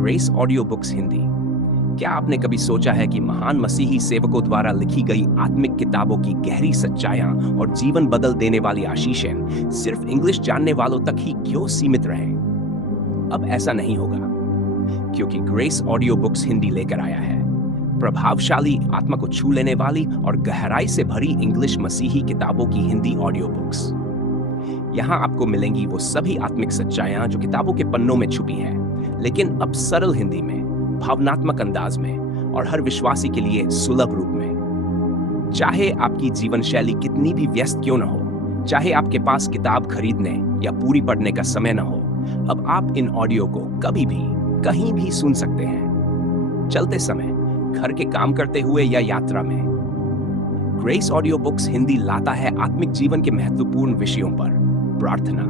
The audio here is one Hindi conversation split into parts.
Grace audio books Hindi. क्या आपने कभी सोचा है कि महान मसीही सेवकों द्वारा लिखी गई आत्मिक किताबों की गहरी सच्चाइयां और जीवन बदल देने वाली आशीषें सिर्फ इंग्लिश जानने वालों तक ही क्यों सीमित रहे? अब ऐसा नहीं होगा, क्योंकि ग्रेस ऑडियो बुक्स हिंदी लेकर आया है प्रभावशाली, आत्मा को छू लेने वाली और गहराई से भरी इंग्लिश मसीही किताबों की हिंदी ऑडियो बुक्स। यहाँ आपको मिलेंगी वो सभी आत्मिक सच्चाइयां जो किताबों के पन्नों में छुपी हैं, लेकिन अब सरल हिंदी में, भावनात्मक अंदाज में और हर विश्वासी के लिए सुलभ रूप में। चाहे आपकी जीवन शैली कितनी भी व्यस्त क्यों न हो, चाहे आपके पास किताब खरीदने या पूरी पढ़ने का समय न हो, अब आप इन ऑडियो को कभी भी कहीं भी सुन सकते हैं, चलते समय, घर के काम करते हुए या यात्रा में। ग्रेस ऑडियो बुक्स हिंदी लाता है आत्मिक जीवन के महत्वपूर्ण विषयों पर प्रार्थना,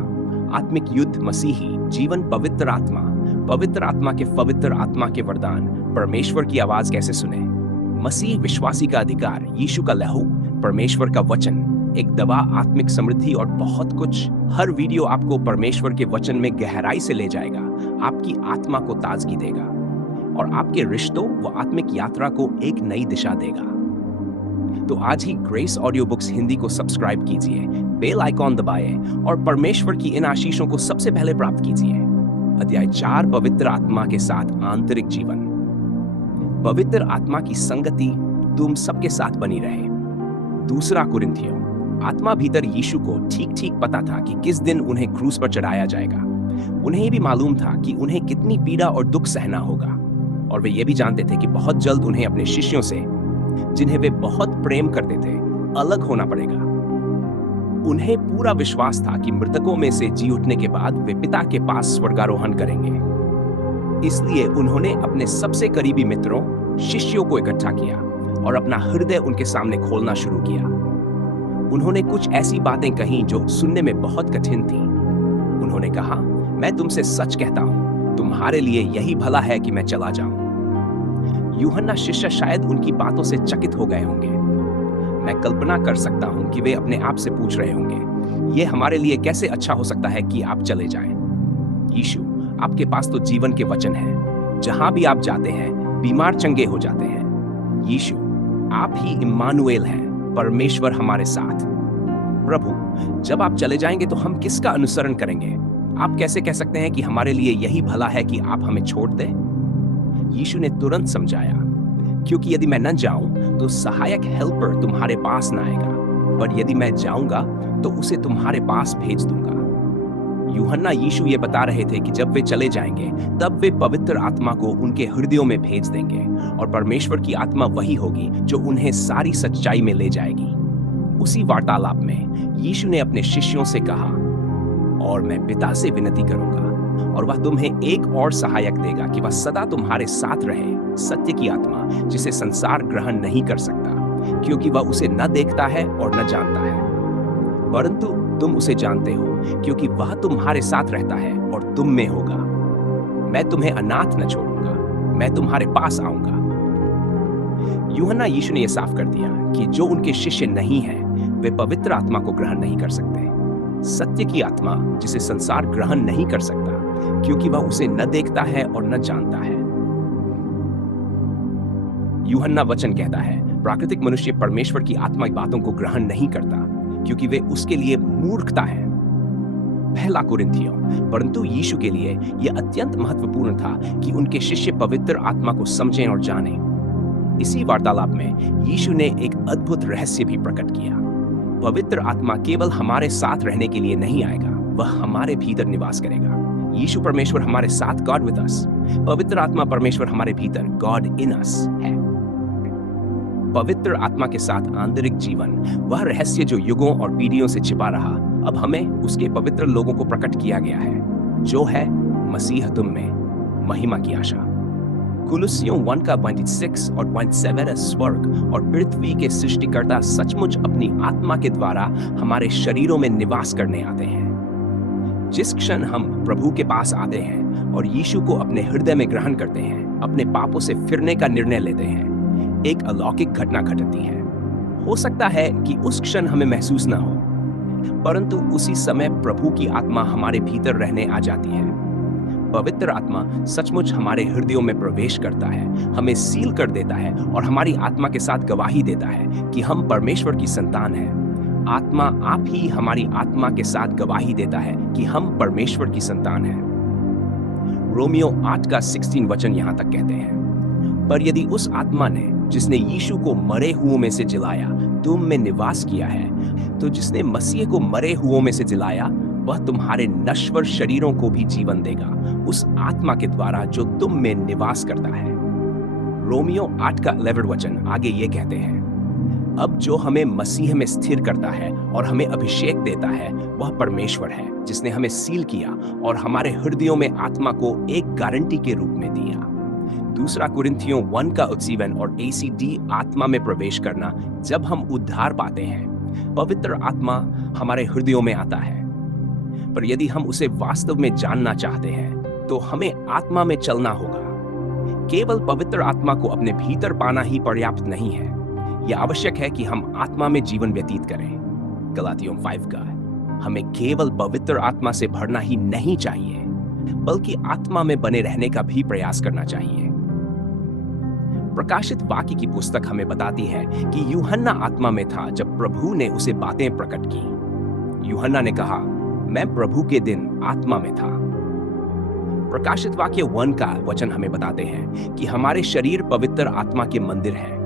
आत्मिक युद्ध, मसीही जीवन, पवित्र आत्मा के पवित्र आत्मा के वरदान, परमेश्वर की आवाज कैसे सुने, मसीह विश्वासी का अधिकार, यीशु का लहू, परमेश्वर का वचन, एक दवा, आत्मिक समृद्धि और बहुत कुछ। हर वीडियो आपको परमेश्वर के वचन में गहराई से ले जाएगा, आपकी आत्मा को ताजगी देगा और आपके रिश्तों व आत्मिक यात्रा को एक नई दिशा देगा। तो आज ही ग्रेस ऑडियो बुक्स हिंदी को सब्सक्राइब कीजिए, बेल आइकॉन दबाएं और परमेश्वर की इन आशीषों को सबसे पहले प्राप्त कीजिए। अध्याय 4, पवित्र आत्मा के साथ आंतरिक जीवन। पवित्र आत्मा की संगति तुम सबके साथ बनी रहे। 2 कुरिन्थियों। आत्मा भीतर यीशु को ठीक ठीक पता था कि किस दिन उन्हें क्रूस पर चढ़ाया जाएगा। उन्हें भी मालूम था कि उन्हें कितनी पीड़ा और दुख सहना होगा, और वे ये भी जानते थे कि बहुत जल्द उन्हें अपने शिष्यों से, जिन्हें वे बहुत प्रेम करते थे, अलग होना पड़ेगा। उन्हें पूरा विश्वास था कि मृतकों में से जी उठने के बाद वे पिता के पास स्वर्गारोहण करेंगे। इसलिए उन्होंने अपने सबसे करीबी मित्रों, शिष्यों को इकट्ठा किया और अपना हृदय उनके सामने खोलना शुरू किया। उन्होंने कुछ ऐसी बातें कहीं जो सुनने में बहुत कठिन थी। उन्होंने कहा, मैं तुमसे सच कहता हूं, तुम्हारे लिए यही भला है कि मैं चला जाऊं। यूहन्ना शिष्य शायद उनकी बातों से चकित हो गए होंगे। मैं कल्पना कर सकता हूं कि वे अपने आप से पूछ रहे होंगे, यह हमारे लिए कैसे अच्छा हो सकता है कि आप चले जाएं? यीशु, आपके पास तो जीवन के वचन हैं। जहां भी आप जाते हैं, बीमार चंगे हो जाते हैं। यीशु, आप ही इम्मानुएल हैं, परमेश्वर हमारे साथ। प्रभु, जब आप चले जाएंगे तो हम किसका अनुसरण करेंगे? आप कैसे कह सकते हैं कि हमारे लिए यही भला है कि आप हमें छोड़ दें? यीशु ने तुरंत समझाया, क्योंकि यदि मैं न जाऊं तो सहायक हेल्पर तुम्हारे पास न आएगा, पर यदि मैं जाऊंगा तो उसे तुम्हारे पास भेज दूंगा। यूहन्ना यीशु ये बता रहे थे कि जब वे चले जाएंगे तब वे पवित्र आत्मा को उनके हृदयों में भेज देंगे, और परमेश्वर की आत्मा वही होगी जो उन्हें सारी सच्चाई में ले जाएगी। उसी वार्तालाप में यीशु ने अपने शिष्यों से कहा, और मैं पिता से विनती करूंगा और वह तुम्हें एक और सहायक देगा कि वह सदा तुम्हारे साथ रहे, सत्य की आत्मा, जिसे संसार ग्रहण नहीं कर सकता, क्योंकि वह उसे न देखता है और न जानता है, परंतु तुम उसे जानते हो, क्योंकि वह तुम्हारे साथ रहता है और तुम में होगा। मैं तुम्हें अनाथ न छोड़ूंगा, मैं तुम्हारे पास आऊंगा। यूहन्ना यीशु ने यह साफ कर दिया कि जो उनके शिष्य नहीं हैं, वे पवित्र आत्मा को ग्रहण नहीं कर सकते, सत्य की आत्मा, जिसे संसार ग्रहण नहीं कर सकता, क्योंकि वह उसे न देखता है और न जानता है। यूहन्ना वचन कहता है, प्राकृतिक मनुष्य परमेश्वर की आत्मिक बातों को ग्रहण नहीं करता, क्योंकि वे उसके लिए मूर्खता है। 1 कुरिन्थियों। परंतु यीशु के लिए यह अत्यंत महत्वपूर्ण था कि उनके शिष्य पवित्र आत्मा को समझें और जानें। इसी वार्तालाप में यीशु ने एक अद्भुत रहस्य भी प्रकट किया। पवित्र आत्मा केवल हमारे साथ रहने के लिए नहीं आएगा, वह हमारे भीतर निवास करेगा। यीशु परमेश्वर हमारे साथ, गॉड विद अस। पवित्र आत्मा परमेश्वर हमारे भीतर, गॉड इन अस है। पवित्र आत्मा के साथ आंतरिक जीवन, वह रहस्य जो युगों और पीढ़ियों से छिपा रहा, अब हमें उसके पवित्र लोगों को प्रकट किया गया है, जो है मसीह तुम में, महिमा की आशा। कुलुस्सियों 1:26 और 27 स्वर्ग और पृथ्वी के सृष्टिकर्ता सचमुच अपनी आत्मा के द्वारा हमारे शरीरों में निवास करने आते हैं। जिस क्षण हम प्रभु के पास आते हैं और यीशु को अपने हृदय में ग्रहण करते हैं, अपने पापों से फिरने का निर्णय लेते हैं, एक अलौकिक घटना घटती है। हो सकता है कि उस क्षण हमें महसूस ना हो, परंतु उसी समय प्रभु की आत्मा हमारे भीतर रहने आ जाती है। पवित्र आत्मा सचमुच हमारे हृदयों में प्रवेश करता है, हमें सील कर देता है और हमारी आत्मा के साथ गवाही देता है कि हम परमेश्वर की संतान हैं। आत्मा आप ही हमारी आत्मा के साथ गवाही देता है कि हम परमेश्वर की संतान हैं। रोमियो 8 का 16 वचन यहाँ तक कहते हैं, पर यदि उस आत्मा ने जिसने यीशु को मरे हुओं में से जिलाया तुम में निवास किया है, तो जिसने मसीह को मरे हुओं में से जिलाया वह तुम्हारे नश्वर शरीरों को भी जीवन देगा उस आत्मा के द्वारा जो तुम में निवास करता है। रोमियो 8 का 11 वचन आगे ये कहते हैं, अब जो हमें मसीह में स्थिर करता है और हमें अभिषेक देता है वह परमेश्वर है, जिसने हमें सील किया और हमारे हृदयों में आत्मा को एक गारंटी के रूप में दिया। दूसरा कुरिन्थियों 1 का 7 और ACD आत्मा में प्रवेश करना, जब हम उद्धार पाते हैं पवित्र आत्मा हमारे हृदयों में आता है, पर यदि हम उसे वास्तव में जानना चाहते हैं तो हमें आत्मा में चलना होगा। केवल पवित्र आत्मा को अपने भीतर पाना ही पर्याप्त नहीं है, यह आवश्यक है कि हम आत्मा में जीवन व्यतीत करें। गलातियों 5 का, हमें केवल पवित्र आत्मा से भरना ही नहीं चाहिए बल्कि आत्मा में बने रहने का भी प्रयास करना चाहिए। प्रकाशित वाक्य की पुस्तक हमें बताती है कि यूहन्ना आत्मा में था जब प्रभु ने उसे बातें प्रकट की। यूहन्ना ने कहा, मैं प्रभु के दिन आत्मा में था। प्रकाशित वाक्य 1 का वचन हमें बताते हैं कि हमारे शरीर पवित्र आत्मा के मंदिर है।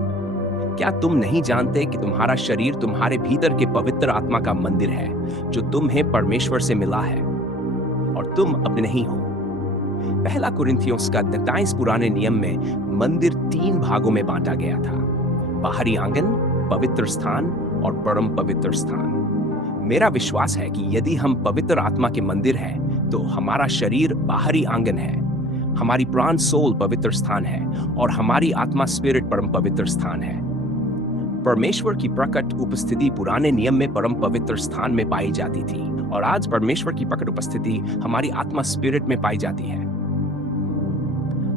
क्या तुम नहीं जानते कि तुम्हारा शरीर तुम्हारे भीतर के पवित्र आत्मा का मंदिर है जो तुम्हें परमेश्वर से मिला है और तुम अपने नहीं हो। पहला कुरिन्थियों का 27 पुराने नियम में मंदिर 3 भागों में बांटा गया था, बाहरी आंगन, पवित्र स्थान और परम पवित्र स्थान। मेरा विश्वास है कि यदि हम पवित्र आत्मा के मंदिर हैं तो हमारा शरीर बाहरी आंगन है, हमारी प्राण सोल पवित्र स्थान है और हमारी आत्मा स्पिरिट परम पवित्र स्थान है। परमेश्वर की प्रकट उपस्थिति पुराने नियम में परम पवित्र स्थान में पाई जाती थी और आज परमेश्वर की प्रकट उपस्थिति हमारी आत्मा स्पिरिट में पाई जाती है।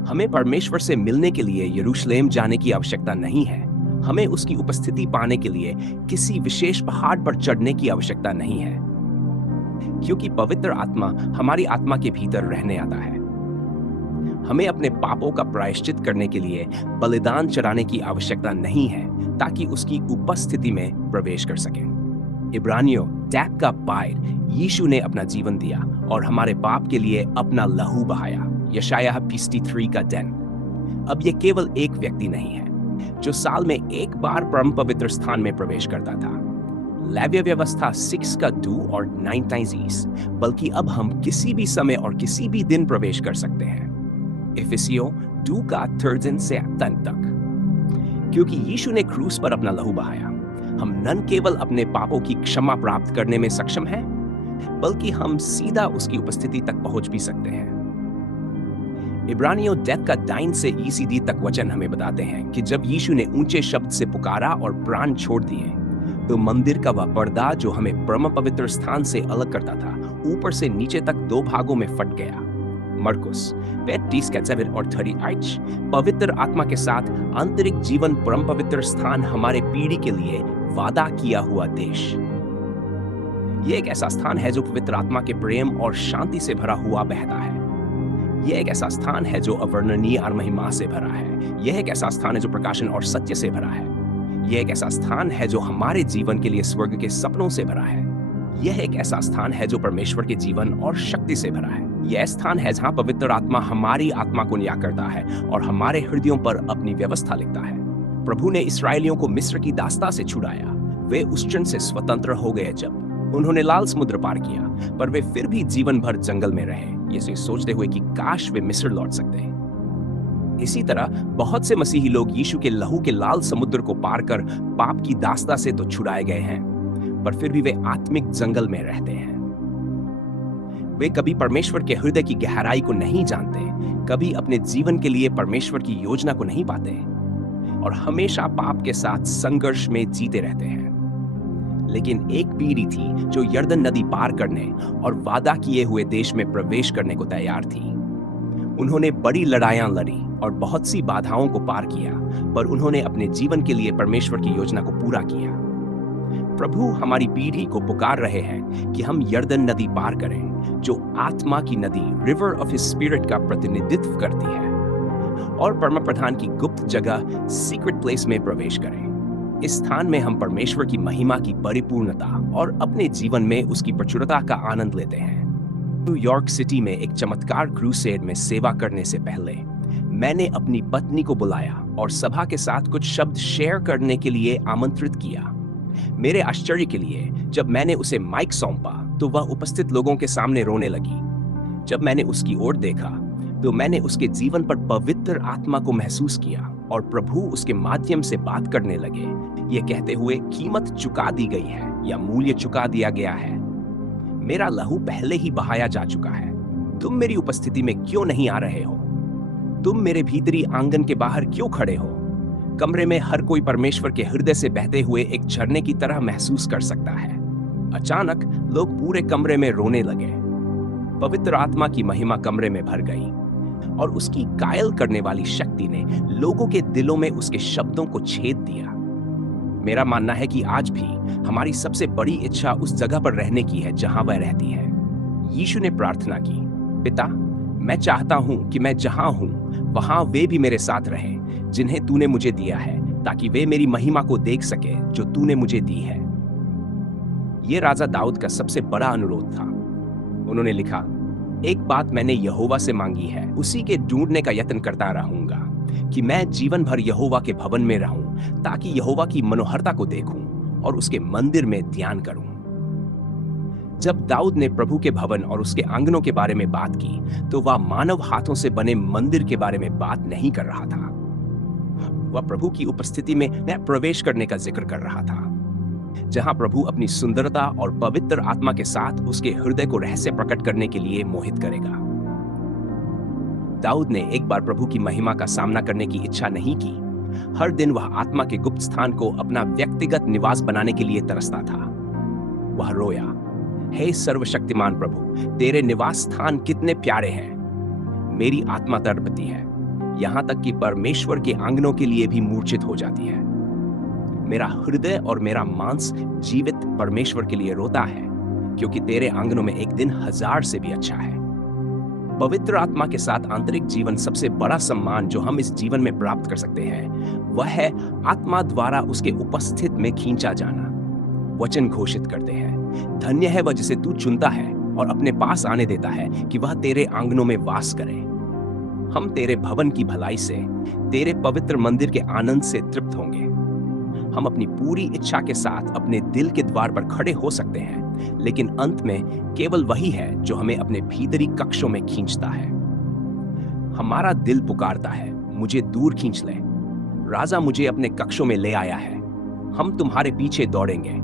हमें परमेश्वर से मिलने के लिए यरूशलेम जाने की आवश्यकता नहीं है, हमें उसकी उपस्थिति पाने के लिए किसी विशेष पहाड़ पर चढ़ने की आवश्यकता नहीं है, क्योंकि पवित्र आत्मा हमारी आत्मा के भीतर रहने आता है। हमें अपने पापों का प्रायश्चित करने के लिए बलिदान चढ़ाने की आवश्यकता नहीं है ताकि उसकी उपस्थिति में प्रवेश कर सकें। इब्रानियों 10 का 22 यीशु ने अपना जीवन दिया और हमारे पाप के लिए अपना लहू बहाया। यशायाह 53 का 10। अब ये केवल एक व्यक्ति नहीं है जो साल में एक बार परम पवित्र स्थान में प्रवेश करता था, लेव्य व्यवस्था 6 का 2 और 9 टाइम्स, बल्कि अब हम किसी भी समय और किसी भी दिन प्रवेश कर सकते हैं। इफिसियों 2 का 13 से 10 तक। क्योंकि यीशु ने क्रूस पर अपना लहू बहाया, हम न केवल अपने पापों की क्षमा प्राप्त करने में सक्षम हैं, बल्कि हम सीधा उसकी उपस्थिति तक पहुंच भी सकते हैं। इब्रानियों 10 का 9 से ECD तक वचन हमें बताते हैं कि जब यीशु ने ऊंचे शब्द से पुकारा और प्राण छोड़ दिए, तो मंदिर का वह पर्दा जो हमें परम पवित्र स्थान से अलग करता था, ऊपर से नीचे तक 2 भागों में फट गया। मरकुस 30 का 7 और 38। पवित्र आत्मा के साथ आंतरिक जीवन परम पवित्र स्थान हमारे पीढ़ी के लिए वादा किया हुआ देश। यह एक ऐसा स्थान है जो पवित्र आत्मा के प्रेम और शांति से भरा हुआ बहता है। यह एक ऐसा स्थान है जो अवर्णनीय और महिमा से भरा है। यह एक ऐसा स्थान है जो प्रकाशन और सत्य से भरा है। यह एक ऐसा स्थान है जो हमारे जीवन के लिए स्वर्ग के सपनों से भरा है। यह एक ऐसा स्थान है जो परमेश्वर के जीवन और शक्ति से भरा है। यह स्थान है जहां पवित्र आत्मा हमारी आत्मा को न्याय करता है और हमारे हृदयों पर अपनी व्यवस्था लिखता है। प्रभु ने इस्राएलियों को मिस्र की दास्ता से छुड़ाया। वे उस क्षण से स्वतंत्र हो गए जब उन्होंने लाल समुद्र पार किया, पर वे फिर भी जीवन भर जंगल में रहे, ये सोचते हुए कि काश वे मिस्र लौट सकते हैं। इसी तरह बहुत से मसीही लोग यीशु के लहू के लाल समुद्र को पार कर पाप की दास्ता से तो छुड़ाए गए हैं, पर फिर भी वे आत्मिक जंगल में रहते हैं। वे कभी परमेश्वर के हृदय की गहराई को नहीं जानते, कभी अपने जीवन के लिए परमेश्वर की योजना को नहीं पाते और हमेशा पाप के साथ संघर्ष में जीते रहते हैं। लेकिन एक पीढ़ी थी जो यर्दन नदी पार करने और वादा किए हुए देश में प्रवेश करने को तैयार थी। उन्होंने बड़ी लड़ाइयां लड़ी और बहुत सी बाधाओं को पार किया, पर उन्होंने अपने जीवन के लिए परमेश्वर की योजना को पूरा किया। प्रभु हमारी पीढ़ी को पुकार रहे हैं कि हम यर्दन नदी पार करें जो आत्मा की नदी रिवर ऑफ हिज स्पिरिट का प्रतिनिधित्व करती है, और परम प्रधान की गुप्त जगह सीक्रेट प्लेस में प्रवेश करें। इस स्थान में हम परमेश्वर की महिमा की परिपूर्णता और अपने जीवन में उसकी प्रचुरता का आनंद लेते हैं। न्यूयॉर्क सिटी में एक चमत्कार क्रूसेड में सेवा करने से पहले मैंने अपनी पत्नी को बुलाया और सभा के साथ कुछ शब्द शेयर करने के लिए आमंत्रित किया। मेरे आश्चर्य के लिए जब मैंने उसे माइक सौंपा तो वह उपस्थित लोगों के सामने रोने लगी। जब मैंने उसकी ओर देखा तो मैंने उसके जीवन पर पवित्र आत्मा को महसूस किया और प्रभु उसके माध्यम से बात करने लगे, ये कहते हुए कीमत चुका दी गई है या मूल्य चुका दिया गया है। मेरा लहू पहले ही बहाया जा चुका है। तुम मेरी उपस्थिति में क्यों नहीं आ रहे हो? तुम मेरे भीतरी आंगन के बाहर क्यों खड़े हो? कमरे में हर कोई परमेश्वर के हृदय से बहते हुए एक झरने की तरह महसूस कर सकता है। अचानक लोग पूरे कमरे में रोने लगे। पवित्र आत्मा की महिमा कमरे में भर गई और उसकी कायल करने वाली शक्ति ने लोगों के दिलों में उसके शब्दों को छेद दिया। मेरा मानना है कि आज भी हमारी सबसे बड़ी इच्छा उस जगह पर रहने की है जहां वह रहती है। यीशु ने प्रार्थना की, पिता, मैं चाहता हूं कि मैं जहां हूं वहां वे भी मेरे साथ रहें जिन्हें तूने मुझे दिया है, ताकि वे मेरी महिमा को देख सके जो तूने मुझे दी है। यह राजा दाऊद का सबसे बड़ा अनुरोध था। उन्होंने लिखा, एक बात मैंने यहोवा से मांगी है, उसी के ढूंढने का यत्न करता रहूंगा कि मैं जीवन भर यहोवा के भवन में रहूं, ताकि यहोवा की मनोहरता को देखूं और उसके मंदिर में ध्यान करूं। जब दाऊद ने प्रभु के भवन और उसके आंगनों के बारे में बात की तो वह मानव हाथों से बने मंदिर के बारे में बात नहीं कर रहा था। वह प्रभु की उपस्थिति में प्रवेश करने का जिक्र कर रहा था, जहां प्रभु अपनी सुंदरता और पवित्र आत्मा के साथ उसके हृदय को रहस्य प्रकट करने के लिए मोहित करेगा। दाऊद ने एक बार प्रभु की महिमा का सामना करने की इच्छा नहीं की। हर दिन वह आत्मा के गुप्त स्थान को अपना व्यक्तिगत निवास बनाने के लिए तरसता था। वह रोया, हे सर्वशक्तिमान प्रभु, तेरे निवास स्थान कितने प्यारे हैं। मेरी आत्मा तड़पती है, यहां तक कि परमेश्वर के आंगनों के लिए भी मूर्छित हो जाती है। मेरा हृदय और मेरा मांस जीवित परमेश्वर के लिए रोता है, क्योंकि तेरे आंगनों में एक दिन 1000 से भी अच्छा है। पवित्र आत्मा के साथ आंतरिक जीवन सबसे बड़ा सम्मान जो हम इस जीवन में प्राप्त कर सकते हैं वह है आत्मा द्वारा उसके उपस्थित में खींचा जाना। वचन घोषित करते हैं, धन्य है वह जिसे तू चुनता है और अपने पास आने देता है कि वह तेरे आंगनों में वास करे। हम तेरे भवन की भलाई से, तेरे पवित्र मंदिर के आनंद से तृप्त होंगे। हम अपनी पूरी इच्छा के साथ अपने दिल के द्वार पर खड़े हो सकते हैं, लेकिन अंत में केवल वही है जो हमें अपने भीतरी कक्षों में खींचता है। हमारा दिल पुकारता है, मुझे दूर खींच ले। राजा मुझे अपने कक्षों में ले आया है। हम तुम्हारे पीछे दौड़ेंगे।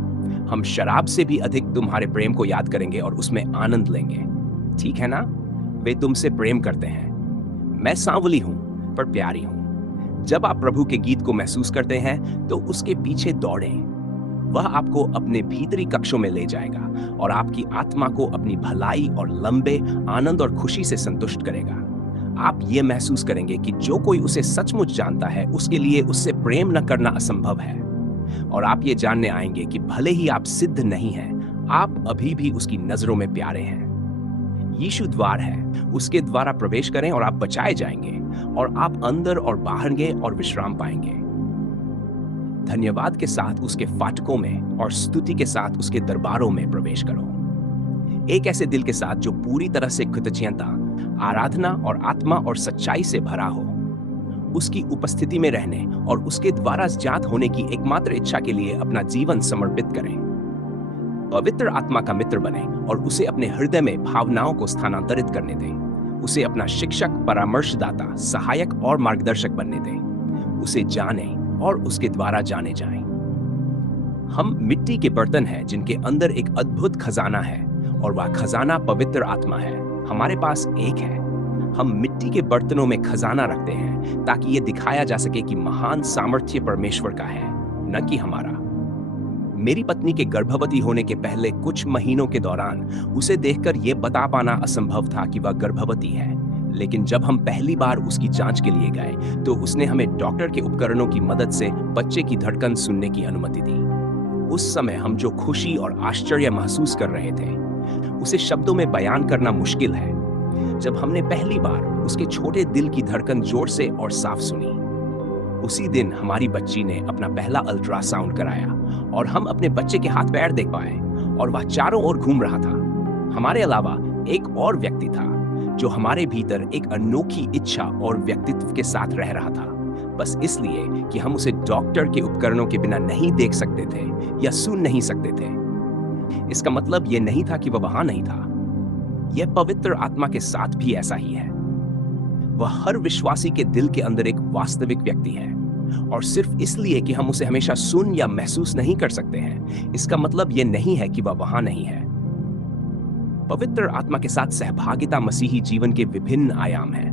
हम शराब से भी अधिक तुम्हारे प्रेम को याद करेंगे और उसमें आनंद लेंगे। ठीक है ना? वे तुमसे प्रेम करते हैं। मैं सांवली हूं पर प्यारी हूं। जब आप प्रभु के गीत को महसूस करते हैं तो उसके पीछे दौड़ें। वह आपको अपने भीतरी कक्षों में ले जाएगा और आपकी आत्मा को अपनी भलाई और लंबे आनंद और खुशी से संतुष्ट करेगा। आप ये महसूस करेंगे कि जो कोई उसे सचमुच जानता है उसके लिए उससे प्रेम न करना असंभव है। और आप ये जानने आएंगे कि भले ही आप सिद्ध नहीं हैं, आप अभी भी उसकी नजरों में प्यारे हैं। यीशु द्वार है, उसके द्वारा प्रवेश करें और आप बचाए जाएंगे और आप अंदर और बाहर गए और विश्राम पाएंगे। धन्यवाद के साथ उसके फाटकों में और स्तुति के साथ उसके दरबारों में प्रवेश करो। एक ऐसे दिल के साथ जो पूरी तरह से कृतज्ञता, आराधना और आत्मा और सच्चाई से भरा हो। उसकी उपस्थिति में रहने और उसके द्वारा ज्ञात होने की एकमात्र इच्छा के लिए अपना जीवन समर्पित करें। पवित्र आत्मा का मित्र बने और उसे अपने हृदय में भावनाओं को स्थानांतरित करने दें। उसे अपना शिक्षक, परामर्शदाता, सहायक और मार्गदर्शक बनने दें। उसे जाने और उसके द्वारा जाने जाएं। हम मिट्टी के बर्तन हैं जिनके अंदर एक अद्भुत खजाना है और वह खजाना पवित्र आत्मा है। हमारे पास एक है। हम मिट्टी के बर्तनों में खजाना रखते हैं ताकि यह दिखाया जा सके कि महान सामर्थ्य परमेश्वर का है, न कि हमारा। मेरी पत्नी के गर्भवती होने के पहले कुछ महीनों के दौरान उसे देखकर यह बता पाना असंभव था कि वह गर्भवती है। लेकिन जब हम पहली बार उसकी जांच के लिए गए तो उसने हमें डॉक्टर के उपकरणों की मदद से बच्चे की धड़कन सुनने की अनुमति दी। उस समय हम जो खुशी और आश्चर्य महसूस कर रहे थे उसे शब्दों में बयान करना मुश्किल है। जब हमने पहली बार उसके छोटे दिल की धड़कन जोर से और साफ सुनी, उसी दिन हमारी बच्ची ने अपना पहला अल्ट्रासाउंड कराया और हम अपने बच्चे के हाथ पैर देख पाए और वह चारों ओर घूम रहा था। हमारे अलावा एक और व्यक्ति था जो हमारे भीतर एक अनोखी इच्छा और व्यक्तित्व के साथ रह रहा था, बस इसलिए कि हम उसे डॉक्टर के उपकरणों के बिना नहीं देख सकते थे या सुन नहीं सकते थे। इसका मतलब यह नहीं था कि वह वहां नहीं था। यह पवित्र आत्मा के साथ भी ऐसा ही है। वह हर विश्वासी के दिल के अंदर एक वास्तविक व्यक्ति है, और सिर्फ इसलिए कि हम उसे हमेशा सुन या महसूस नहीं कर सकते हैं, इसका मतलब यह नहीं है कि वह वहां नहीं है। पवित्र आत्मा के साथ सहभागिता मसीही जीवन के विभिन्न आयाम हैं।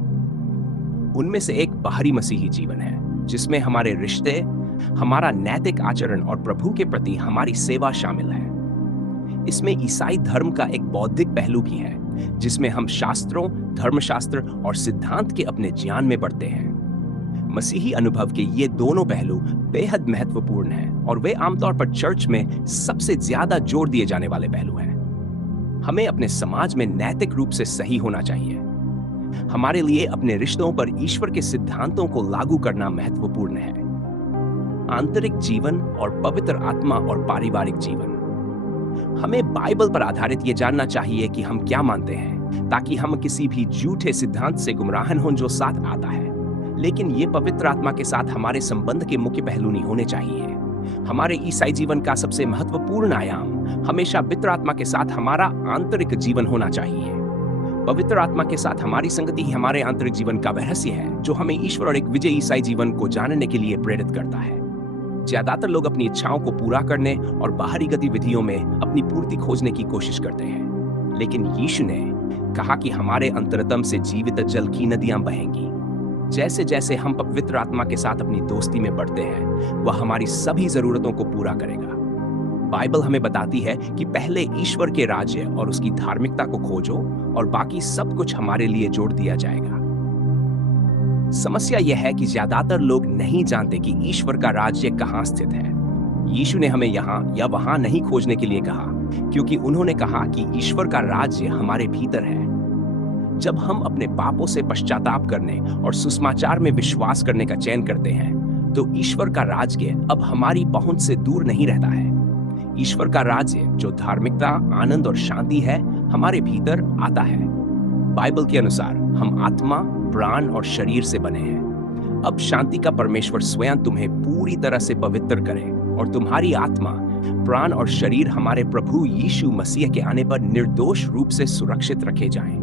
उनमें से एक बाहरी मसीही जीवन है, जिसमें हमारे रिश्ते, हमारा नैतिक आचरण और प्रभु के प्रति हमारी सेवा शामिल है। इसमें ईसाई धर्म का एक बौद्धिक पहलू भी है, जिसमें हम शास्त्रों, धर्मशास्त्र और सिद्धांत के अपने ज्ञान में बढ़ते हैं। मसीही अनुभव के ये दोनों पहलू बेहद महत्वपूर्ण हैं और वे आमतौर पर चर्च में सबसे ज्यादा जोर दिए जाने वाले पहलू हैं। हमें अपने समाज में नैतिक रूप से सही होना चाहिए। हमारे लिए अपने रिश्तों पर ईश्वर के सिद्धांतों को लागू करना महत्वपूर्ण है। आंतरिक जीवन और पवित्र आत्मा और पारिवारिक जीवन। हमें बाइबल पर आधारित ये जानना चाहिए कि हम क्या मानते हैं, ताकि हम किसी भी झूठे सिद्धांत से गुमराह हों जो साथ आता है। लेकिन ये पवित्र आत्मा के साथ हमारे संबंध के मुख्य पहलू नहीं होने चाहिए। हमारे ईसाई जीवन का सबसे महत्वपूर्ण आयाम हमेशा पवित्र आत्मा के साथ हमारा आंतरिक जीवन होना चाहिए। पवित्र आत्मा के साथ हमारी संगति ही हमारे आंतरिक जीवन का रहस्य है, जो हमें ईश्वर और एक विजयी ईसाई जीवन को जानने के लिए प्रेरित करता है। ज्यादातर लोग अपनी इच्छाओं को पूरा करने और बाहरी गतिविधियों में अपनी पूर्ति खोजने की कोशिश करते हैं, लेकिन यीशु ने कहा कि हमारे अंतरतम से जीवित जल की नदियां बहेंगी। जैसे जैसे हम पवित्र आत्मा के साथ अपनी दोस्ती में बढ़ते हैं, वह हमारी सभी जरूरतों को पूरा करेगा। बाइबल हमें बताती है कि पहले ईश्वर के राज्य और उसकी धार्मिकता को खोजो और बाकी सब कुछ हमारे लिए जोड़ दिया जाएगा। समस्या यह है कि ज्यादातर लोग नहीं जानते कि ईश्वर का राज्य कहां स्थित है। यीशु ने हमें यहाँ या वहां नहीं खोजने के लिए कहा, क्योंकि उन्होंने कहा कि ईश्वर का राज्य हमारे भीतर है। जब हम अपने पापों से पश्चाताप करने और सुसमाचार में विश्वास करने का चयन करते हैं, तो ईश्वर का राज्य अब हमारी पहुंच से दूर नहीं रहता है। ईश्वर का राज्य, जो धार्मिकता, आनंद और शांति है, हमारे भीतर आता है। बाइबल के अनुसार हम आत्मा, प्राण और शरीर से बने हैं। अब शांति का परमेश्वर स्वयं तुम्हें पूरी तरह से पवित्र करे और तुम्हारी आत्मा, प्राण और शरीर हमारे प्रभु यीशु मसीह के आने पर निर्दोष रूप से सुरक्षित रखे जाएं।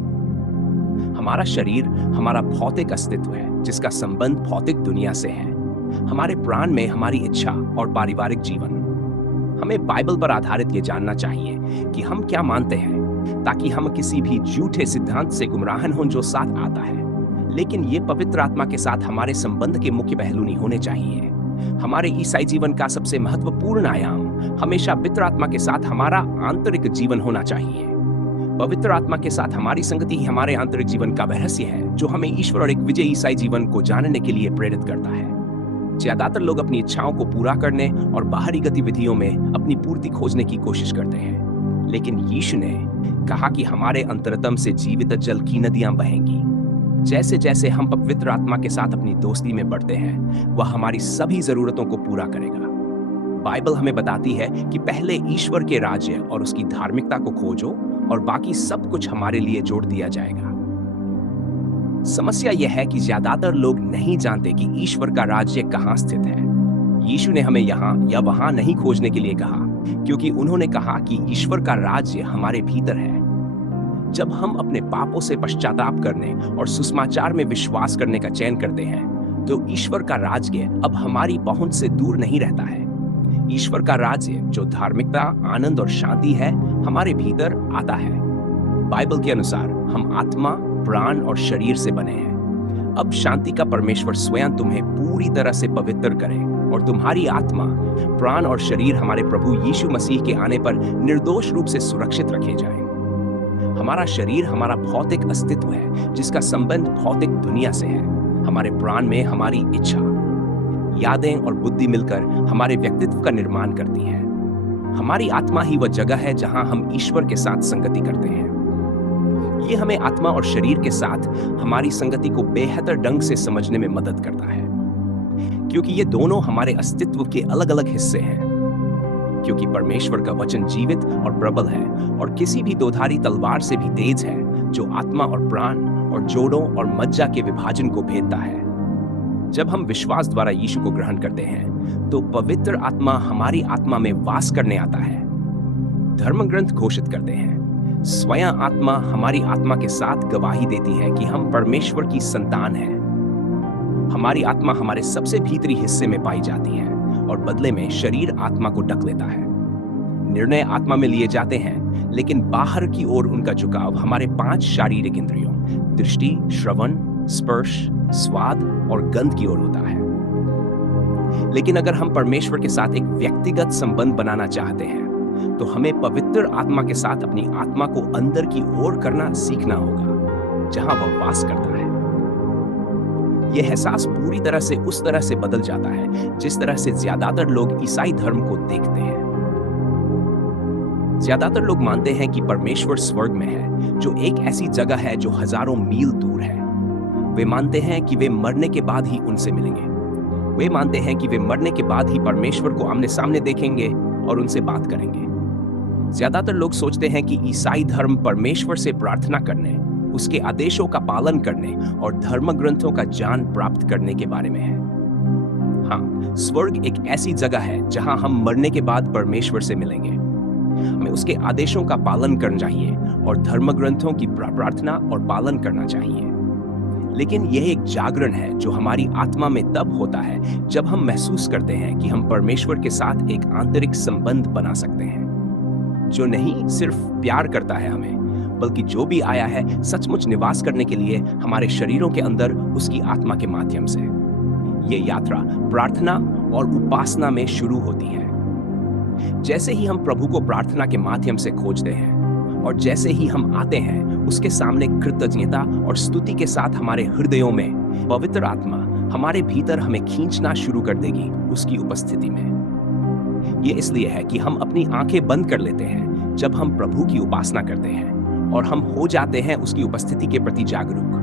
हमारा शरीर हमारा भौतिक अस्तित्व है, जिसका संबंध भौतिक दुनिया से है। हमारे प्राण में हमारी इच्छा और पारिवारिक जीवन। हमें बाइबल पर आधारित ये जानना चाहिए कि हम क्या मानते हैं, ताकि हम किसी भी झूठे सिद्धांत से गुमराह हों जो साथ आता है। लेकिन ये पवित्र आत्मा के साथ हमारे संबंध के मुख्य पहलू नहीं होने चाहिए। हमारे ईसाई जीवन का सबसे महत्वपूर्ण आयाम हमेशा पवित्र आत्मा के साथ हमारा आंतरिक जीवन होना चाहिए। पवित्र आत्मा के साथ हमारी संगति ही हमारे आंतरिक जीवन का रहस्य है, जो हमें ईश्वर और एक विजयी ईसाई जीवन को जानने के लिए प्रेरित करता है। ज्यादातर लोग अपनी इच्छाओं को पूरा करने और बाहरी गतिविधियों में अपनी पूर्ति खोजने की कोशिश करते हैं, लेकिन यीशु ने कहा कि हमारे अंतरतम से जीवित जल की नदियां बहेंगी। जैसे जैसे हम पवित्र आत्मा के साथ अपनी दोस्ती में बढ़ते हैं, वह हमारी सभी जरूरतों को पूरा करेगा। बाइबल हमें बताती है कि पहले ईश्वर के राज्य और उसकी धार्मिकता को खोजो और बाकी सब कुछ हमारे लिए जोड़ दिया जाएगा। समस्या यह है कि ज्यादातर लोग नहीं जानते कि ईश्वर का राज्य कहां स्थित है। यीशु ने हमें यहाँ या वहां नहीं खोजने के लिए कहा, क्योंकि उन्होंने कहा कि ईश्वर का राज्य हमारे भीतर है। जब हम अपने पापों से पश्चाताप करने और सुसमाचार में विश्वास करने का चयन करते हैं, तो ईश्वर का राज्य अब हमारी पहुंच से दूर नहीं रहता है। ईश्वर का राज्य, जो धार्मिकता, आनंद और शांति है, हमारे भीतर आता है। बाइबल के अनुसार हम आत्मा, प्राण और शरीर से बने हैं। अब शांति का परमेश्वर स्वयं तुम्हें पूरी तरह से पवित्र करे और तुम्हारी आत्मा, प्राण और शरीर हमारे प्रभु यीशु मसीह के आने पर निर्दोष रूप से सुरक्षित रखे जाएं। हमारा शरीर हमारा भौतिक अस्तित्व है, जिसका संबंध भौतिक दुनिया से है। हमारे प्राण में हमारी इच्छा, यादें और बुद्धि मिलकर हमारे व्यक्तित्व का निर्माण करती हैं। हमारी आत्मा ही वह जगह है जहां हम ईश्वर के साथ संगति करते हैं। ये हमें आत्मा और शरीर के साथ हमारी संगति को बेहतर ढंग से समझने में मदद करता है, क्योंकि ये दोनों हमारे अस्तित्व के अलग-अलग हिस्से हैं। क्योंकि परमेश्वर का वचन जीवित और प्रबल है और किसी भी दोधारी तलवार से भी तेज है, जो आत्मा और प्राण और जोड़ों और मज्जा के विभाजन को भेदता है। जब हम विश्वास द्वारा यीशु को ग्रहण करते हैं, तो पवित्र आत्मा हमारी आत्मा में वास करने आता है। धर्म ग्रंथ घोषित करते हैं, स्वयं आत्मा हमारी आत्मा के साथ गवाही देती है कि हम परमेश्वर की संतान हैं। हमारी आत्मा हमारे सबसे भीतरी हिस्से में पाई जाती है और बदले में शरीर आत्मा को ढक लेता है। निर्णय आत्मा में लिए जाते हैं, लेकिन बाहर की ओर उनका झुकाव हमारे 5 शारीरिक इंद्रियों दृष्टि, श्रवण, स्पर्श, स्वाद और गंध की ओर होता है। लेकिन अगर हम परमेश्वर के साथ एक व्यक्तिगत संबंध बनाना चाहते हैं, तो हमें पवित्र आत्मा के साथ अपनी आत्मा को अंदर की ओर करना सीखना होगा, जहां वह वास करता है। यह एहसास पूरी तरह से उस तरह से बदल जाता है जिस तरह से ज्यादातर लोग ईसाई धर्म को देखते हैं। ज्यादातर लोग मानते हैं कि परमेश्वर स्वर्ग में है, जो एक ऐसी जगह है जो हजारों मील दूर है। वे मानते हैं कि वे मरने के बाद ही उनसे मिलेंगे। वे मानते हैं कि वे मरने के बाद ही परमेश्वर को आमने सामने देखेंगे और उनसे बात करेंगे। ज्यादातर लोग सोचते हैं कि ईसाई धर्म परमेश्वर से प्रार्थना करने, उसके आदेशों का पालन करने और धर्म ग्रंथों का ज्ञान प्राप्त करने के बारे में है। हाँ, स्वर्ग एक ऐसी जगह है जहां हम मरने के बाद परमेश्वर से मिलेंगे। हमें उसके आदेशों का पालन करना चाहिए और धर्म ग्रंथों की प्रार्थना और पालन करना चाहिए। लेकिन यह एक जागरण है जो हमारी आत्मा में तब होता है जब हम महसूस करते हैं कि हम परमेश्वर के साथ एक आंतरिक संबंध बना सकते हैं, जो नहीं सिर्फ प्यार करता है हमें, बल्कि जो भी आया है सचमुच निवास करने के लिए हमारे शरीरों के अंदर उसकी आत्मा के माध्यम से। ये यात्रा प्रार्थना और उपासना में शुरू होती है। जैसे ही हम प्रभु को प्रार्थना के माध्यम से खोजते हैं और जैसे ही हम आते हैं उसके सामने कृतज्ञता और स्तुति के साथ हमारे हृदयों में, पवित्र आत्मा हमारे भीतर हमें खींचना शुरू कर देगी उसकी उपस्थिति में। ये इसलिए है कि हम अपनी आंखें बंद कर लेते हैं जब हम प्रभु की उपासना करते हैं और हम हो जाते हैं उसकी उपस्थिति के प्रति जागरूक।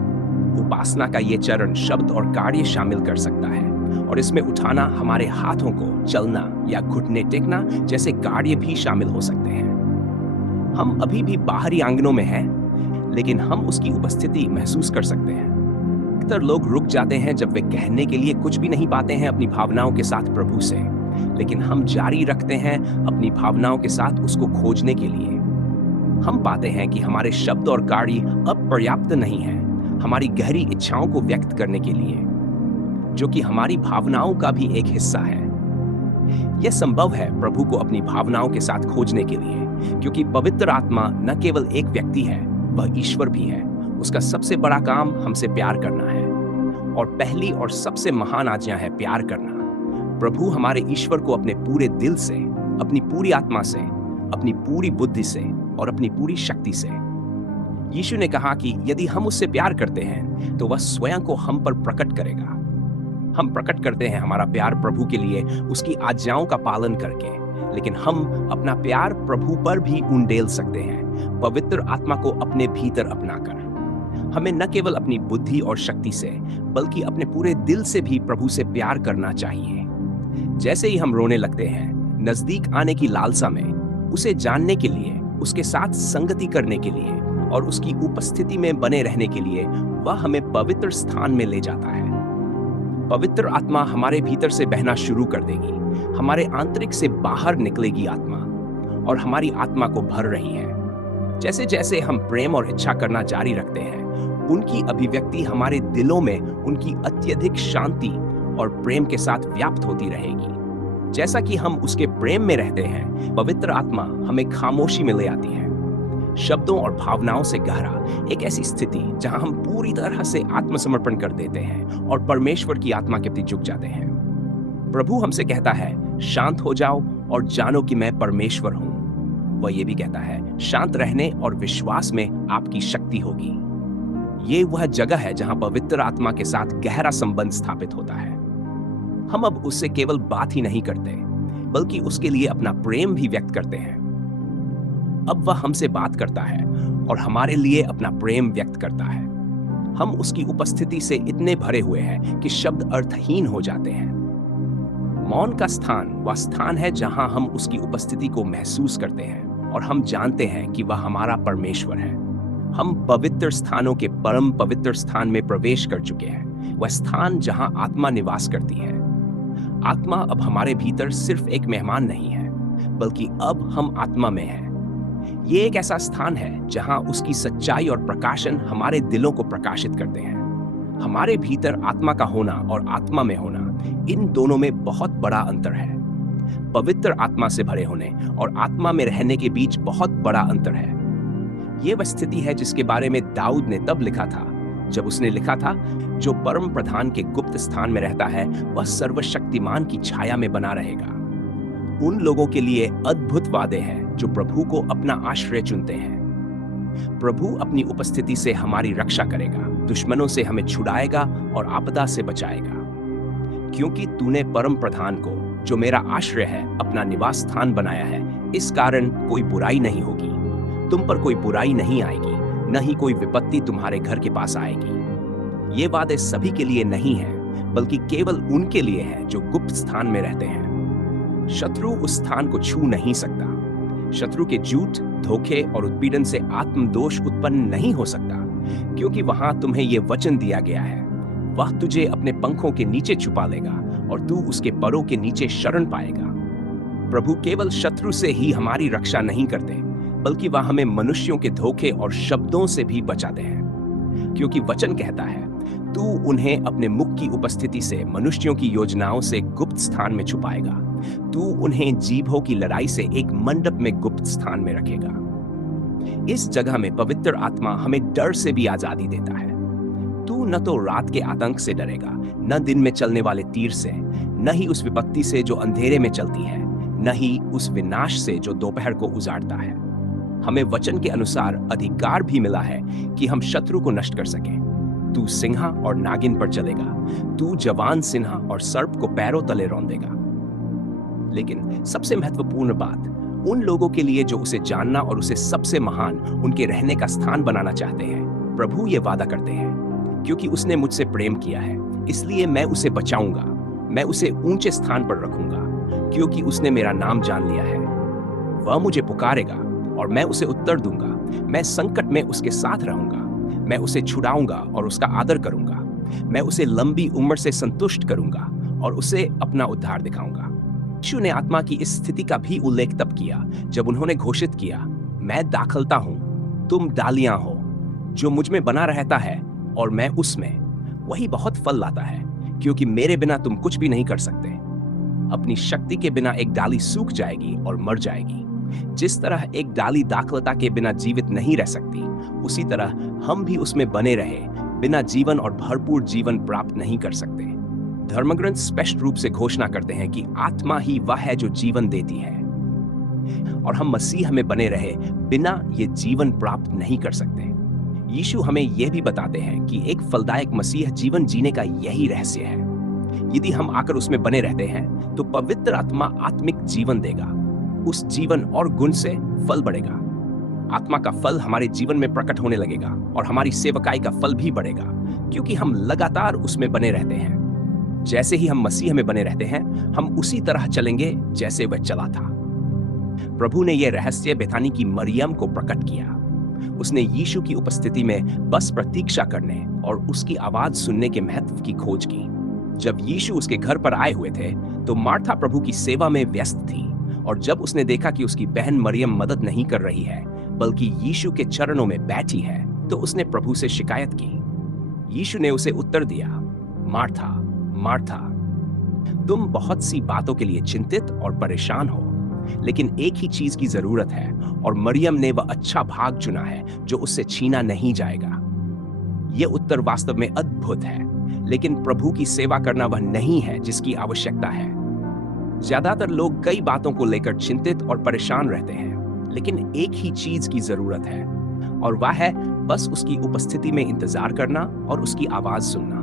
उपासना का ये चरण शब्द और कार्य शामिल कर सकता है और इसमें उठाना, हमारे हाथों को चलना या घुटने टेकना जैसे कार्य भी शामिल हो सकते हैं। हम अभी भी बाहरी आंगनों में हैं, लेकिन हम उसकी उपस्थिति महसूस कर सकते हैं। अक्सर लोग रुक जाते हैं जब वे कहने के लिए कुछ भी नहीं पाते हैं अपनी भावनाओं के साथ प्रभु से, लेकिन हम जारी रखते हैं अपनी भावनाओं के साथ उसको खोजने के लिए। हम पाते हैं कि हमारे शब्द और कार्य अब पर्याप्त नहीं हैं हमारी गहरी इच्छाओं को व्यक्त करने के लिए, जो कि हमारी भावनाओं का भी एक हिस्सा है। यह संभव है प्रभु को अपनी भावनाओं के साथ खोजने के लिए, क्योंकि पवित्र आत्मा न केवल एक व्यक्ति है, वह ईश्वर भी है। उसका सबसे बड़ा काम हमसे प्यार करना है और पहली और सबसे महान आज्ञा है प्यार करना। प्रभु हमारे ईश्वर को अपने पूरे दिल से, अपनी पूरी आत्मा से, अपनी पूरी बुद्धि से और अपनी पूरी शक्ति से। यीशु ने कहा कि यदि हम उससे प्यार करते हैं तो वह स्वयं को हम पर प्रकट करेगा। हम प्रकट करते हैं हमारा प्यार प्रभु के लिए उसकी आज्ञाओं का पालन करके, लेकिन हम अपना प्यार प्रभु पर भी उंडेल सकते हैं पवित्र आत्मा को अपने भीतर अपनाकर। हमें न केवल अपनी बुद्धि और शक्ति से, बल्कि अपने पूरे दिल से भी प्रभु से प्यार करना चाहिए। जैसे ही हम रोने लगते हैं, नजदीक आने की लालसा में, उसे जानने के लिए, उसके साथ संगति करने के लिए और उसकी उपस्थिति में बने रहने के लिए, वह हमें पवित्र स्थान में ले जाता है। पवित्र आत्मा हमारे भीतर से बहना शुरू कर देगी, हमारे आंतरिक से बाहर निकलेगी आत्मा और हमारी आत्मा को भर रही है। जैसे जैसे हम प्रेम और इच्छा करना जारी रखते हैं, उनकी अभिव्यक्ति हमारे दिलों में उनकी अत्यधिक शांति और प्रेम के साथ व्याप्त होती रहेगी। जैसा कि हम उसके प्रेम में रहते हैं, पवित्र आत्मा हमें खामोशी में ले आती है, शब्दों और भावनाओं से गहरा, एक ऐसी स्थिति जहां हम पूरी तरह से आत्मसमर्पण कर देते हैं और परमेश्वर की आत्मा के प्रति झुक जाते हैं। प्रभु हमसे कहता है, शांत हो जाओ और जानो कि मैं परमेश्वर हूं। वह ये भी कहता है, शांत रहने और विश्वास में आपकी शक्ति होगी। ये वह जगह है जहां पवित्र आत्मा के साथ गहरा संबंध स्थापित होता है। हम अब उससे केवल बात ही नहीं करते, बल्कि उसके लिए अपना प्रेम भी व्यक्त करते हैं। अब वह हमसे बात करता है और हमारे लिए अपना प्रेम व्यक्त करता है। हम उसकी उपस्थिति से इतने भरे हुए हैं कि शब्द अर्थहीन हो जाते हैं। मौन का स्थान वह स्थान है जहां हम उसकी उपस्थिति को महसूस करते हैं और हम जानते हैं कि वह हमारा परमेश्वर है। हम पवित्र स्थानों के परम पवित्र स्थान में प्रवेश कर चुके हैं, वह स्थान जहां आत्मा निवास करती है। आत्मा अब हमारे भीतर सिर्फ एक मेहमान नहीं है, बल्कि अब हम आत्मा में हैं। ये एक ऐसा स्थान है जहां उसकी सच्चाई और प्रकाशन हमारे दिलों को प्रकाशित करते हैं। हमारे भीतर आत्मा का होना और आत्मा में होना, इन दोनों में बहुत बड़ा अंतर है। पवित्र आत्मा से भरे होने और आत्मा में रहने के बीच बहुत बड़ा अंतर है। यह वह स्थिति है जिसके बारे में दाऊद ने तब लिखा था जब उसने लिखा था, जो परम प्रधान के गुप्त स्थान में रहता है वह सर्वशक्तिमान की छाया में बना रहेगा। उन लोगों के लिए अद्भुत वादे हैं जो प्रभु को अपना आश्रय चुनते हैं। प्रभु अपनी उपस्थिति से हमारी रक्षा करेगा, दुश्मनों से हमें छुड़ाएगा और आपदा से बचाएगा। क्योंकि तूने परम प्रधान को, जो मेरा आश्रय है, अपना निवास स्थान बनाया है, इस कारण कोई बुराई नहीं होगी, तुम पर कोई बुराई नहीं आएगी, न ही कोई विपत्ति तुम्हारे घर के पास आएगी। ये वादे सभी के लिए नहीं हैं, बल्कि केवल उनके लिए हैं जो गुप्त स्थान में रहते हैं। शत्रु उस स्थान को छू नहीं सकता। शत्रु के झूठ, धोखे और उत्पीड़न से आत्मदोष उत्पन्न नहीं हो सकता, क्योंकि वहां तुम्हें यह वचन दिया गया है, वह तुझे अपने पंखों के नीचे छुपा लेगा और तू उसके परों के नीचे शरण पाएगा। प्रभु केवल शत्रु से ही हमारी रक्षा नहीं करते, बल्कि वह हमें मनुष्यों के धोखे और शब्दों से भी बचाते हैं। क्योंकि वचन कहता है, तू उन्हें अपने मुख की उपस्थिति से मनुष्यों की योजनाओं से गुप्त स्थान में छुपाएगा। तू उन्हें जीभों की लड़ाई से एक मंडप में गुप्त स्थान में रखेगा। इस जगह में पवित्र आत्मा हमें डर से भी आजादी देता है। तू न तो रात के आतंक से डरेगा, न दिन में चलने वाले तीर से, न ही उस विपत्ति से जो अंधेरे में चलती है, न ही उस विनाश से जो दोपहर को उजाड़ता है। हमें वचन के अनुसार अधिकार भी मिला है कि हम शत्रु को नष्ट कर सकें। तू सिंहा और नागिन पर चलेगा, तू जवान सिन्हा और सर्प को पैरों तले रौंदेगा। लेकिन सबसे महत्वपूर्ण बात उन लोगों के लिए जो उसे जानना और उसे सबसे महान, उनके रहने का स्थान बनाना चाहते हैं, प्रभु ये वादा करते हैं, क्योंकि उसने मुझसे प्रेम किया है, इसलिए मैं उसे बचाऊंगा, मैं उसे ऊंचे स्थान पर रखूंगा, क्योंकि उसने मेरा नाम जान लिया है। वह मुझे पुकारेगा और मैं उसे उत्तर दूंगा। मैं संकट में उसके साथ रहूंगा, मैं उसे छुड़ाऊंगा और उसका आदर करूंगा। मैं उसे लंबी उम्र से संतुष्ट करूंगा और उसे अपना उद्धार दिखाऊंगा। यीशु ने आत्मा की इस स्थिति का भी उल्लेख तब किया जब उन्होंने घोषित किया, मैं दाखलता हूं, तुम डालियां हो। जो मुझ में बना रहता है और मैं उसमें, वही बहुत फल लाता है, क्योंकि मेरे बिना तुम कुछ भी नहीं कर सकते। अपनी शक्ति के बिना एक डाली सूख जाएगी और मर जाएगी। जिस तरह एक डाली दाखलता के बिना जीवित नहीं रह सकती, उसी तरह हम भी उसमें बने रहे बिना जीवन और भरपूर जीवन प्राप्त नहीं कर सकते। धर्मग्रंथ स्पष्ट रूप से घोषणा करते हैं कि आत्मा ही वह है जो जीवन देती है, और हम मसीह में बने रहे बिना ये जीवन प्राप्त नहीं कर सकते। यीशु हमें यह भी बताते हैं कि एक फलदायक मसीह जीवन जीने का यही रहस्य है। यदि हम आकर उसमें बने रहते हैं तो पवित्र आत्मा आत्मिक जीवन देगा। उस जीवन और गुण से फल बढ़ेगा। आत्मा का फल हमारे जीवन में प्रकट होने लगेगा और हमारी सेवकाई का फल भी बढ़ेगा, क्योंकि हम लगातार उसमें बने रहते हैं। जैसे ही हम मसीह में बने रहते हैं, हम उसी तरह चलेंगे जैसे वह चला था। प्रभु ने यह रहस्य बेथानी की मरियम को प्रकट किया। उसने यीशु की उपस्थिति में बस प्रतीक्षा करने और उसकी आवाज सुनने के महत्व की खोज की। जब यीशु उसके घर पर आए हुए थे तो मार्था प्रभु की सेवा में व्यस्त थी, और जब उसने देखा कि उसकी बहन मरियम मदद नहीं कर रही है बल्कि यीशु के चरणों में बैठी है, तो उसने प्रभु से शिकायत की। यीशु ने उसे उत्तर दिया, मार्था मार्था, तुम बहुत सी बातों के लिए चिंतित और परेशान हो, लेकिन एक ही चीज की जरूरत है, और मरियम ने वह अच्छा भाग चुना है जो उससे छीना नहीं जाएगा। यह उत्तर वास्तव में अद्भुत है, लेकिन प्रभु की सेवा करना वह नहीं है जिसकी आवश्यकता है। ज्यादातर लोग कई बातों को लेकर चिंतित और परेशान रहते हैं, लेकिन एक ही चीज की जरूरत है, और वह है बस उसकी उपस्थिति में इंतजार करना और उसकी आवाज सुनना।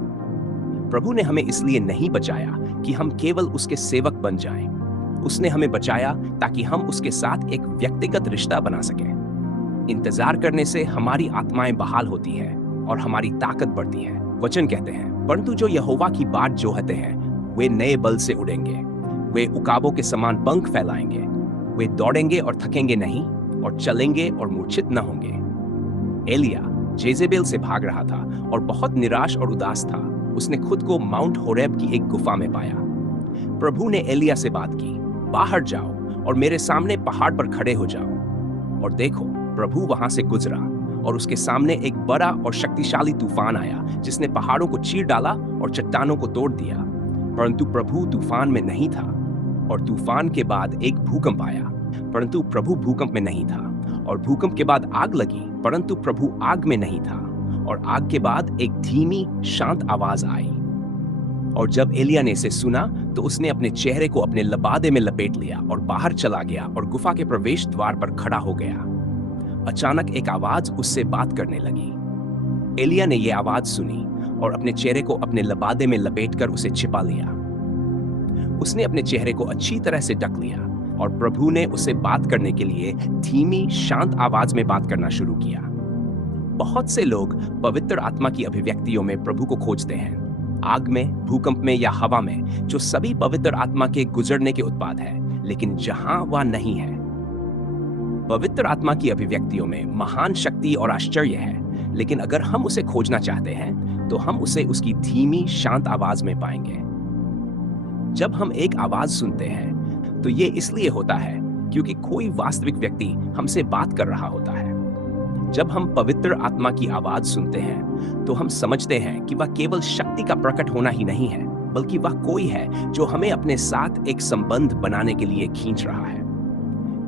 प्रभु ने हमें इसलिए नहीं बचाया कि हम केवल उसके सेवक बन जाएं। उसने हमें बचाया ताकि हम उसके साथ एक व्यक्तिगत रिश्ता बना सकें। इंतजार करने से हमारी आत्माएं बहाल होती है और हमारी ताकत बढ़ती है। वचन कहते हैं, परंतु जो यहोवा की बाट जोहते हैं वे नए बल से उड़ेंगे, वे उकाबों के समान पंख फैलाएंगे, वे दौड़ेंगे और थकेंगे नहीं, और चलेंगे और मूर्छित न होंगे। एलिया जेजेबेल से भाग रहा था और बहुत निराश और उदास था। उसने खुद को माउंट होरेब की एक गुफा में पाया। प्रभु ने एलिया से बात की, बाहर जाओ और मेरे सामने पहाड़ पर खड़े हो जाओ। और देखो, प्रभु वहां से गुजरा और उसके सामने एक बड़ा और शक्तिशाली तूफान आया जिसने पहाड़ों को चीर डाला और चट्टानों को तोड़ दिया। परंतु प्रभु तूफान में नहीं था। और तूफान के बाद एक भूकंप आया, परंतु प्रभु भूकंप में नहीं था। और भूकंप के बाद आग लगी, परंतु प्रभु आग में नहीं था। और आग के बाद एक धीमी शांत आवाज आई। और जब एलिया ने इसे सुना तो उसने अपने चेहरे को अपने लबादे में लपेट लिया और बाहर चला गया और गुफा के प्रवेश द्वार पर खड़ा हो गया। अचानक एक आवाज उससे बात करने लगी। एलिया ने यह आवाज सुनी और अपने चेहरे को अपने लबादे में लपेटकर उसे छिपा लिया। उसने अपने चेहरे को अच्छी तरह से ढक लिया और प्रभु ने उसे बात करने के लिए धीमी शांत आवाज में बात करना शुरू किया। बहुत से लोग पवित्र आत्मा की अभिव्यक्तियों में प्रभु को खोजते हैं, आग में, भूकंप में या हवा में, जो सभी पवित्र आत्मा के गुजरने के उत्पाद है, लेकिन जहां वह नहीं है। पवित्र आत्मा की अभिव्यक्तियों में महान शक्ति और आश्चर्य है, लेकिन अगर हम उसे खोजना चाहते हैं तो हम उसे उसकी धीमी शांत आवाज में पाएंगे। जब हम एक आवाज सुनते हैं तो ये इसलिए होता है क्योंकि कोई वास्तविक व्यक्ति हमसे बात कर रहा होता है। जब हम पवित्र आत्मा की आवाज सुनते हैं तो हम समझते हैं कि वह केवल शक्ति का प्रकट होना ही नहीं है, बल्कि वह कोई है जो हमें अपने साथ एक संबंध बनाने के लिए खींच रहा है।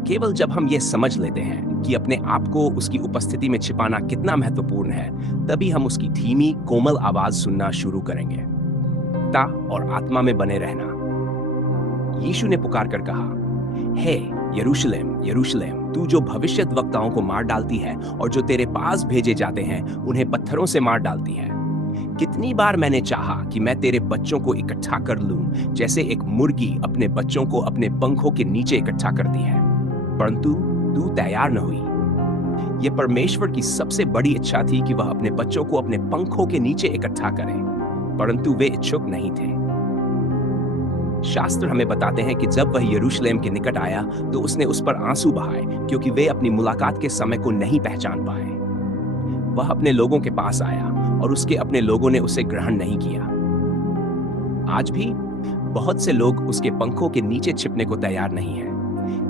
केवल जब हम ये समझ लेते हैं कि अपने आप को उसकी उपस्थिति में छिपाना कितना महत्वपूर्ण है, तभी हम उसकी धीमी कोमल आवाज सुनना शुरू करेंगे। ता और आत्मा में बने रहना। यीशु ने पुकार कर कहा, हे यरूशलेम यरूशलेम, तू जो भविष्यद्वक्ताओं को मार डालती है और जो तेरे पास भेजे जाते हैं उन्हें पत्थरों से मार डालती है। कितनी बार मैंने चाहा कि मैं तेरे बच्चों को इकट्ठा कर लूं, जैसे एक मुर्गी अपने बच्चों को अपने पंखों के नीचे इकट्ठा करती है, परंतु तू तैयार न हुई। यह परमेश्वर की सबसे बड़ी इच्छा थी कि वह अपने बच्चों को अपने पंखों के नीचे इकट्ठा करे, परंतु वे इच्छुक नहीं थे। शास्त्र हमें बताते हैं कि जब वह यरूशलेम के निकट आया तो उसने उस पर आंसू बहाए, क्योंकि वे अपनी मुलाकात के समय को नहीं पहचान पाए। वह अपने लोगों के पास आया और उसके अपने लोगों ने उसे ग्रहण नहीं किया। आज भी बहुत से लोग उसके पंखों के नीचे छिपने को तैयार नहीं हैं।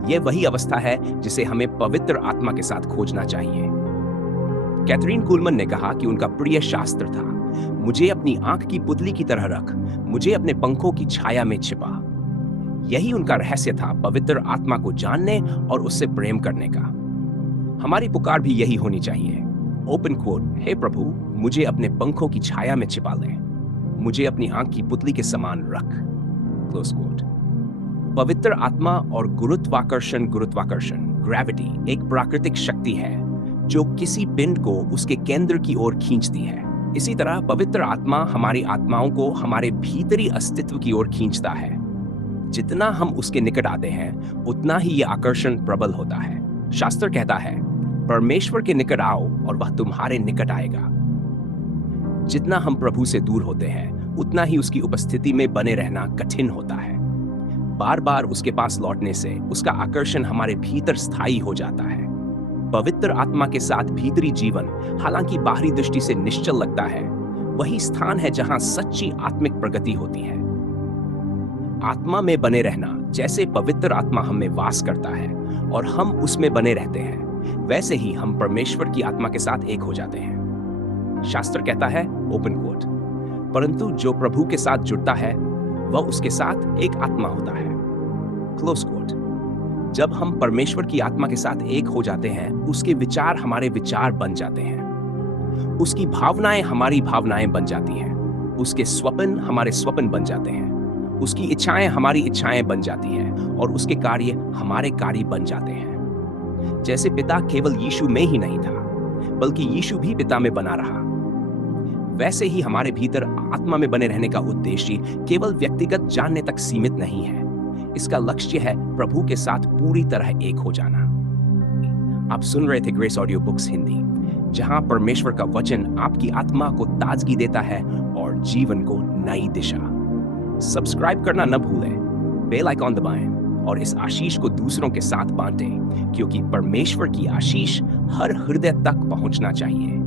यह वही अवस्था है जिसे हमें पवित्र आत्मा के साथ खोजना चाहिए। कैथरीन कुलमन ने कहा कि उनका प्रिय शास्त्र था, मुझे अपनी आंख की पुतली की तरह रख, मुझे अपने पंखों की छाया में छिपा। यही उनका रहस्य था पवित्र आत्मा को जानने और उससे प्रेम करने का। हमारी पुकार भी यही होनी चाहिए। ओपन कोट, हे प्रभु, मुझे अपने पंखों की छाया में छिपा ले, मुझे अपनी आंख की पुतली के समान रख। Close quote. पवित्र आत्मा और गुरुत्वाकर्षण ग्रेविटी एक प्राकृतिक शक्ति है जो किसी पिंड को उसके केंद्र की ओर खींचती है। इसी तरह पवित्र आत्मा हमारी आत्माओं को हमारे भीतरी अस्तित्व की ओर खींचता है। जितना हम उसके निकट आते हैं उतना ही यह आकर्षण प्रबल होता है। शास्त्र कहता है, परमेश्वर के निकट आओ और वह तुम्हारे निकट आएगा। जितना हम प्रभु से दूर होते हैं उतना ही उसकी उपस्थिति में बने रहना कठिन होता है। बार बार उसके पास लौटने से उसका आकर्षण हमारे भीतर स्थायी हो जाता है। पवित्र आत्मा के साथ भीतरी जीवन, हालांकि बाहरी दृष्टि से निश्चल लगता है, वही स्थान है जहां सच्ची आत्मिक प्रगति होती है। आत्मा में बने रहना, जैसे पवित्र आत्मा हम में वास करता है और हम उसमें बने रहते हैं, वैसे ही हम परमेश्वर की आत्मा के साथ एक हो जाते हैं। शास्त्र कहता है, ओपन कोट, परंतु जो प्रभु के साथ जुड़ता है वह उसके साथ एक आत्मा होता है। Close quote. जब हम परमेश्वर की आत्मा के साथ एक हो जाते हैं, उसके विचार हमारे विचार बन जाते हैं, उसकी भावनाएं हमारी भावनाएं बन जाती हैं, उसके स्वप्न हमारे स्वप्न बन जाते हैं, उसकी इच्छाएं हमारी इच्छाएं बन जाती हैं और उसके कार्य हमारे कार्य बन जाते हैं। जैसे पिता केवल यीशु में ही नहीं था, बल्कि यीशु भी पिता में बना रहा, वैसे ही हमारे भीतर आत्मा में बने रहने का उद्देश्य केवल व्यक्तिगत जानने तक सीमित नहीं है। इसका लक्ष्य है प्रभु के साथ पूरी तरह एक हो जाना। आप सुन रहे थे ग्रेस ऑडियो बुक्स हिंदी, जहां परमेश्वर का वचन आपकी आत्मा को ताजगी देता है और जीवन को नई दिशा। सब्सक्राइब करना न भूलें, बेल आइकॉन दबाएं और इस आशीष को दूसरों के साथ बांटें, क्योंकि परमेश्वर की आशीष हर हृदय तक पहुंचना चाहिए।